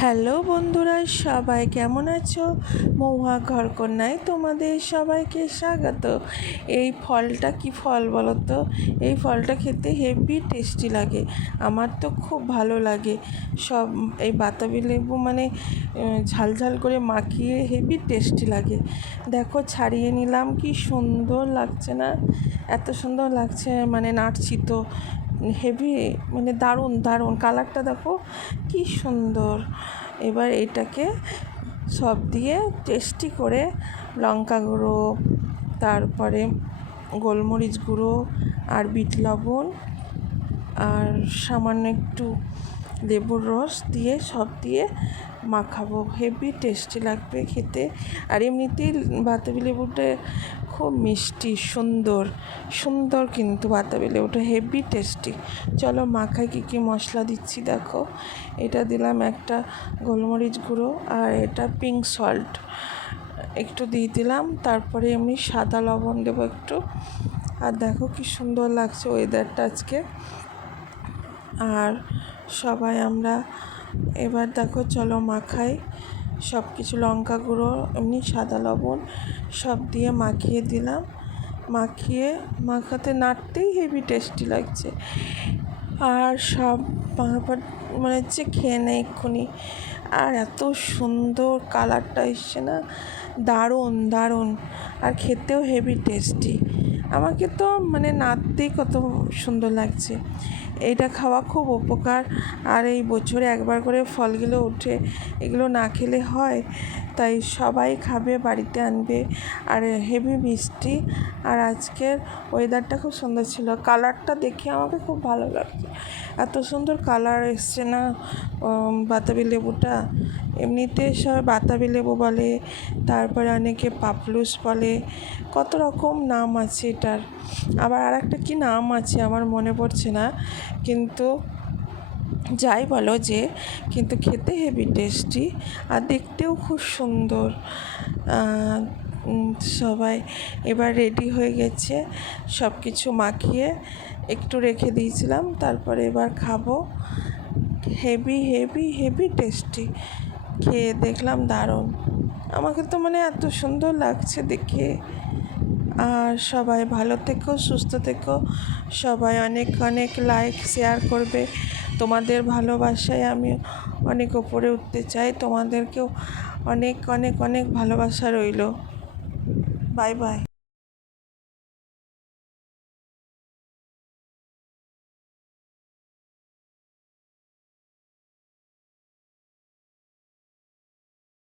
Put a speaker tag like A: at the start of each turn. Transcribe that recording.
A: Hello বন্ধুরা, সবাই কেমন আছো? মৌহা ঘরকন্যায় তোমাদের সবাইকে স্বাগত। এই ফলটা কি ফল বলো তো এই ফলটা খেতে হেভি টেস্টি লাগে, আমার তো খুব ভালো লাগে। সব এই বাতাবি লেবু মানে ঝাল ঝাল করে মাখিয়ে হেভি টেস্টি লাগে। দেখো, ছাড়িয়ে নিলাম, কি সুন্দর লাগছে না? এত সুন্দর লাগছে মানে নাড়ছি তো। হেভি মানে দারুণ দারুণ। কালারটা দেখো, কি সুন্দর। এবার এটাকে সব দিয়ে টেস্টি করে লঙ্কা গুঁড়ো, তারপরে গোলমরিচ গুঁড়ো আর বিট লবণ আর সামান্য একটু লেবুর রস দিয়ে, সব দিয়ে মাখাবো। হেভি টেস্টি লাগবে খেতে। আর এমনিতেই বাতাবি লেবুটা খুব মিষ্টি, সুন্দর সুন্দর কিন্তু বাতাবি লেবুটা হেভি টেস্টি চলো মাখায় কী কী মশলা দিচ্ছি দেখো। এটা দিলাম একটা গোলমরিচ গুঁড়ো আর এটা পিঙ্ক সল্ট একটু দিয়ে দিলাম, তারপরে এমনি সাদা লবণ দেবো একটু। আর দেখো কি সুন্দর লাগছে ওয়েদারটা আজকে। আর সবাই আমরা। এবার দেখো, চলো মাখাই। সব কিছু লঙ্কা গুঁড়ো, এমনি সাদা লবণ, সব দিয়ে মাখিয়ে দিলাম। মাখিয়ে, মাখাতে নাড়তেই হেভি টেস্টি লাগছে। আর সব মাখাবার মানে হচ্ছে খেয়ে নেয় এক্ষুনি। আর এত সুন্দর কালারটা এসছে না? দারুণ দারুণ। আর খেতেও হেভি টেস্টি আমাকে তো মানে নাড়তেই কত সুন্দর লাগছে। এইটা খাওয়া খুব উপকার। আর এই বছরে একবার করে ফলগুলো ওঠে এগুলো না খেলে হয়, তাই সবাই খাবে, বাড়িতে আনবে। আর হেভি মিষ্টি। আর আজকের ওয়েদারটা খুব সুন্দর ছিল। কালারটা দেখে আমাকে খুব ভালো লাগছে। এত সুন্দর কালার এসছে না বাতাবি লেবুটা? এমনিতে সব বাতাবি লেবু বলে তারপরে অনেকে পাপলুস বলে, কত রকম নাম আছে এটার। আবার আর একটা কী নাম আছে আমার মনে পড়ছে না, কিন্তু যাই বলো যে, কিন্তু খেতে হেভি টেস্টি আর দেখতেও খুব সুন্দর। সবাই এবার রেডি হয়ে গেছে সব কিছু মাখিয়ে একটু রেখে দিয়েছিলাম, তারপরে এবার খাব। হেভি হেভি হেভি টেস্টি, খেয়ে দেখলাম দারুণ। আমাকে তো মানে এত সুন্দর লাগছে দেখে। আর সবাই ভালো থেকো, সুস্থ থেকো। সবাই অনেক অনেক লাইক শেয়ার করবে। তোমাদের ভালোবাসায় আমি অনেক ওপরে উঠতে চাই। তোমাদেরকেও অনেক অনেক অনেক ভালোবাসা রইল। Bye bye